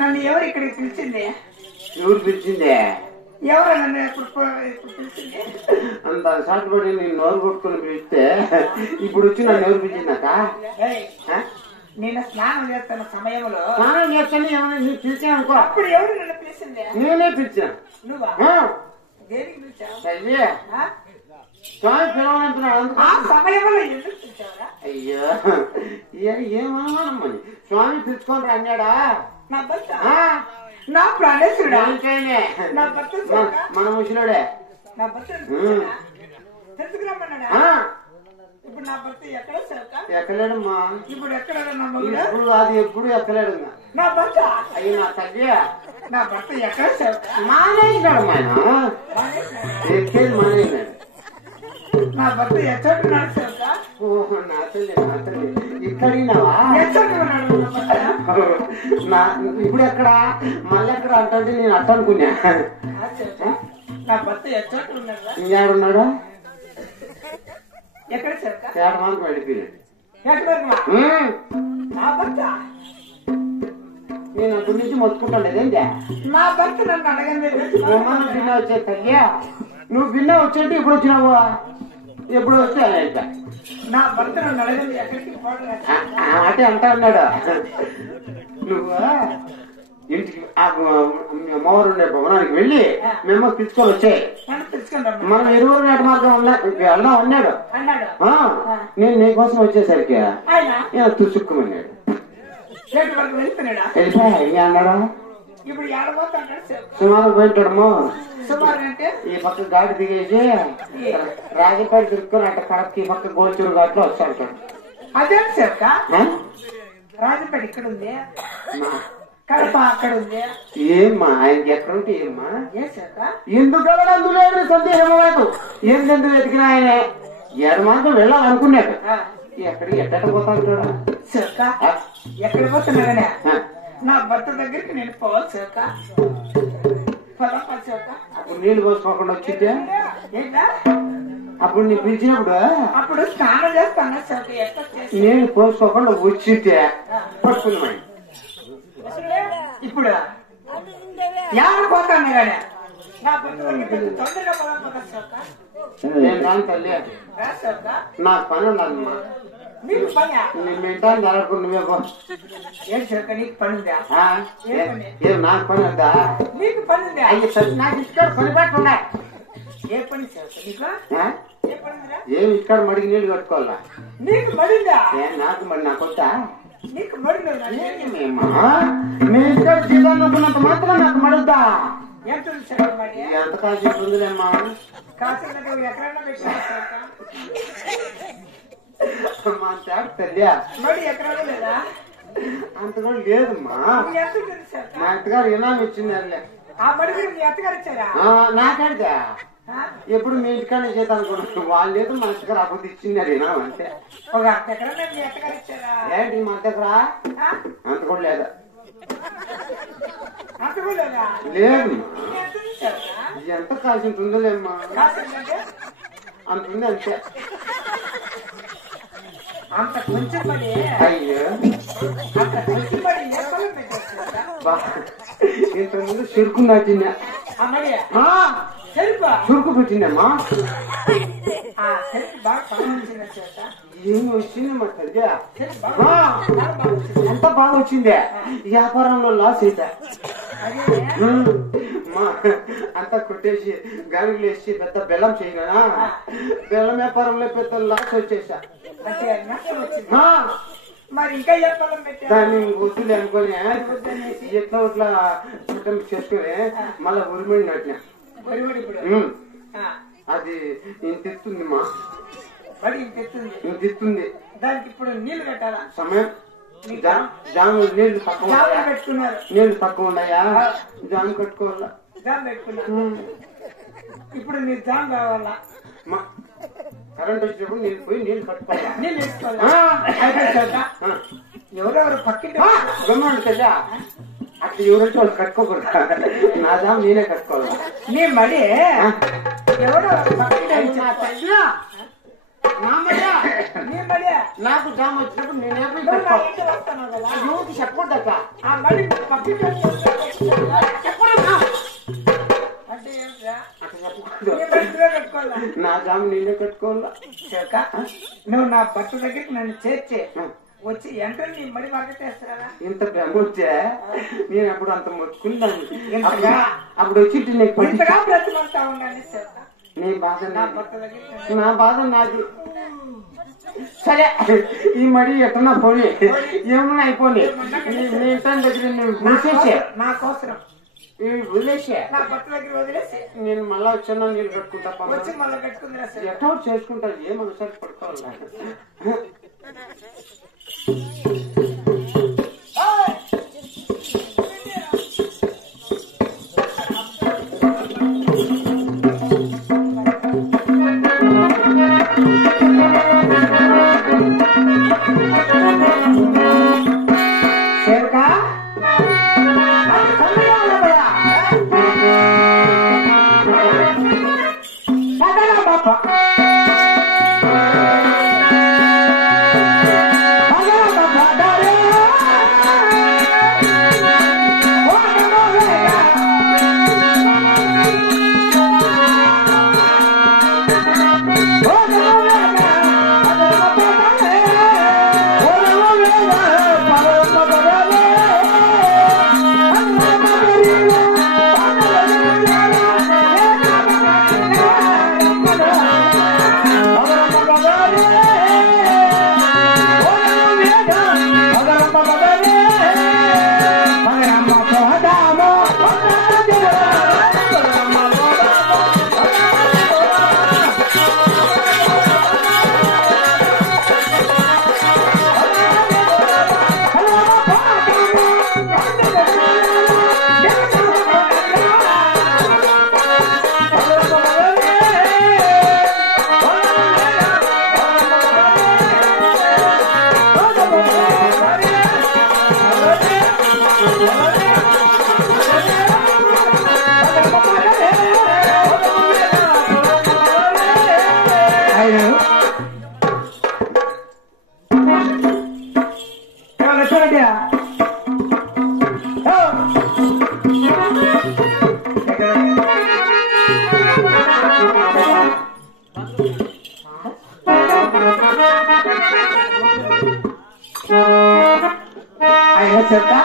నన్ను ఎవరు ఇక్కడికి పిలిచింది? ఎవరు పిలిచిందే? ఎవరు నన్ను ఎప్పుడు పిలిచింది? అంత సాటుపడి నేను నోరు కొట్టుకుని పిలిస్తే ఇప్పుడు వచ్చి నన్ను ఎవరు పిలిచిందాక? నేను స్నానం చేస్తున్న సమయంలో స్నానం చేస్తాను ఏమన్నా నీకు పిలిచాను అనుకో. అప్పుడు ఎవరు నన్ను పిలిచింది? నేనే పిలిచాను. నువ్వా? దేనికి పిలిచావు? స్వామి పిలవనంటున్నాడు. ఆ సమయంలో ఎందుకు పిలిచావురా? అయ్యో ఏమమ్మని స్వామి పిలుచుకొని అన్నాడా? నా భర్త నా ప్రాణేశ్వరుడా? నా భర్త మన ముసలోడే. నా భర్త తెలుసుకురమ్మన్నాడా? ఇప్పుడు నా భర్త ఎక్కడ సేవక? ఎక్కలేడమ్మా. ఇప్పుడు ఎక్కడ? ఇప్పుడు కాదు, ఎప్పుడు ఎక్కలేడు. నా భర్త అయ్యి నా తల్లి, నా భర్త ఎక్కడ సేవక? మానేసినాడు. ఎక్కేది మానేసినాడు. నా భర్త ఎక్కడున్నాడు సేవక? ఓహో నా తల్లి, నా తల్లి ఇక్కడినావా? ఇప్పుడు ఎక్కడ మళ్ళీ ఎక్కడ అంటే నేను అట్ట అనుకున్నా. నా భర్త ఎక్కడ ఉన్నాడా? ఇంకేడున్నాడు? ఎక్కడ సేవక? తేడమానికి వెళ్ళిపోయాడు. నా భర్త నేను అక్కడి నుంచి మొత్తుకుంటాను. ఏంటి నా భర్త నన్ను అడగండి. భిన్న వచ్చే తల్లి, నువ్వు భిన్న వచ్చేట్టు ఇప్పుడు వచ్చినావు. ఎప్పుడు వస్తే నా భర్త నన్ను అడగండి ఎక్కడికి అంటే అంటా అన్నాడు. నువ్వు ఇంటికి అమ్మవారు ఉండే భవనానికి వెళ్ళి మేము తీసుకొని వచ్చాయి. మనం ఇరువురు నేటి మార్గం వెళ్దాం అన్నాడు. నేను నీకోసం వచ్చేసరికి తుసుక్కుమన్నాడు. వెళ్ళిపోయా అన్నాడు. సుమారు పోయింటాడమ్మో. ఈ పక్క గాడి దిగేసి రాజపేట తిరుక్కొని అట్ట కడపకి ఈ పక్క గోల్చూరు ఘాట్లో వస్తా ఉంటాడు. అదే సేవక రాజపేట ఇక్కడ ఉంది, కడప అక్కడ ఉంది. ఏమ్మా ఆయనకి ఎక్కడుంటే ఏమ్మా? ఏ సేవక ఎందుకు అందులో సందేహం లేదు. ఎందుకు వెతికినా ఆయనే ఎడమార్గం వెళ్ళాలనుకున్నాడు. ఎక్కడికి ఎట్ట పోతాడు సేవక? ఎక్కడ పోతున్నాడనే నా భర్త దగ్గరికి నేను పోవాలి సేవక. అప్పుడు నీళ్లు పోసుకోకుండా వచ్చిందే. అప్పుడు నేను పిలిచినప్పుడు అప్పుడు స్నానం చేస్తాను సేవక. నీళ్లు పోసుకోకుండా వచ్చిందే పట్టుకున్నాయి. ఇప్పుడు ఎవరు పోతాను కానీ నా భర్త దగ్గరికి తొందరగా పోతా సేవక. నేను రాను తల్లి, నాకు పని ఉండాలమ్మా. నీకు పని? నేను వింటాను జరగకుండా నువ్వే పో. ఏం సేవక నీకు పని ఉందా? ఏం నాకు పని ఉందా? నీకు పని ఉందా? అయ్యో నాకు ఇక్కడ పని పట్టున్నా. ఏ పని సేవక నీకు? ఏ పని ఉందా? ఏమి ఇక్కడ మడికి నీళ్లు కట్టుకోవాలా? నీకు మడిందా? నాకు మరి నాకు వద్దా? నీకు మడి మీ ఇక్కడ జీతాన్నంత మాత్రం నాకు మడుద్దా? ఎంత ఎంత కాసి ఉందిలేమ్మా. కాసిన ఎక్కడైనా పెట్టా మా తెలియా మడి ఎక్కడా లేదా? అంత కూడా లేదమ్మా. మా అత్తగారు ఇలా ఇచ్చింది. ఆ మడి మీ అత్తగారు ఇచ్చారా? నాకడిగా ఎప్పుడు మీ ఇంటికానే చేద్దాం అనుకున్నాను. వాళ్ళు లేదు మా అత్తగారు అప్పుడు ఇచ్చింది ఇలా అంటే. ఒక ఎక్కడ మీ అత్తగారు ఇచ్చారా? ఏంటి మా అత్తగారా? అంత కూడా లేదా? లేదు. ఎంత కాసి ఉందలేమ్మా. అంత ఉంది అంతే. అంత కొంచెం పడి. అయ్యో అంత కొంచెం పడి ఇంతకుముందు చెరుకు నాటిందా? చురుకు పెట్టిందమ్మా. ఏమి వచ్చింది మా తల్లి? ఎంత బాగా వచ్చిందే. వ్యాపారంలో లాస్ అయితే అంతా కొట్టేసి గానుగులు వేసి పెద్ద బెల్లం చేయనా బెల్లం వ్యాపారంలో పెద్ద లాస్ వచ్చేసా. అంటే నష్టం వచ్చింది. మరి ఇంకా వ్యాపారం పెట్టా దాన్ని వద్దులే అనుకోని ఎట్లా ఇట్లా చుట్టం చేసుకుని మళ్ళా ఉరిమిడి నాటినా. అది ఇంత ఇస్తుంది మా ఇంత ఇస్తుంది. దానికి ఇప్పుడు నీళ్లు కట్టాలా? సమయం జాము నీళ్లు తక్కువ పెట్టుకున్నారు. నీళ్లు తక్కువ ఉన్నాయా? జాము కట్టుకోవాలా? జామ్ పెట్టుకున్నారు. ఇప్పుడు నీ జామ్ కావాలా? కరెంట్ వచ్చినప్పుడు నీళ్ళు పోయి నీళ్లు కట్టుకోవాలా? నీళ్ళు వేసుకోవాలా? ఎవరెవరు పక్కింటి గమ్మండి కదా అట్లా ఎవరంటే వాళ్ళు కట్టుకోకూడదు. నా జాము నేనే కట్టుకోవాలా? నీ మడి ఎవరు నాకు జామ వచ్చినప్పుడు నేనే యువతి చెప్పకూడదక్క. నా జామ నేనే కట్టుకోవాలా? నువ్వు నా భర్త దగ్గరికి నన్ను చేర్చే వచ్చి ఎంటర్ నీ మడి మార్కెట్ వేస్తారా? ఇంత ప్రేమ వచ్చే నేను అప్పుడు అంత మొత్తుకున్నాను. అప్పుడు వచ్చి ఇంతగా బ్రతిమంటా ఉండండి. నీ బాధ నా బాధ నాది. సరే ఈ మడి ఎట్టన్నా పోనీ ఏమన్నా అయిపోయి నీ ఇంటి దగ్గర నువ్వు నా కోసం వదిలేసే నా భర్త దగ్గర వదిలేసి నేను మళ్ళా వచ్చాను నీళ్ళు కట్టుకుంటా. వచ్చి మళ్ళీ కట్టుకుందిరా ఎట్లా చేసుకుంటారు ఏమనుసారి పడుకోవాలి. ఆయన చెప్తా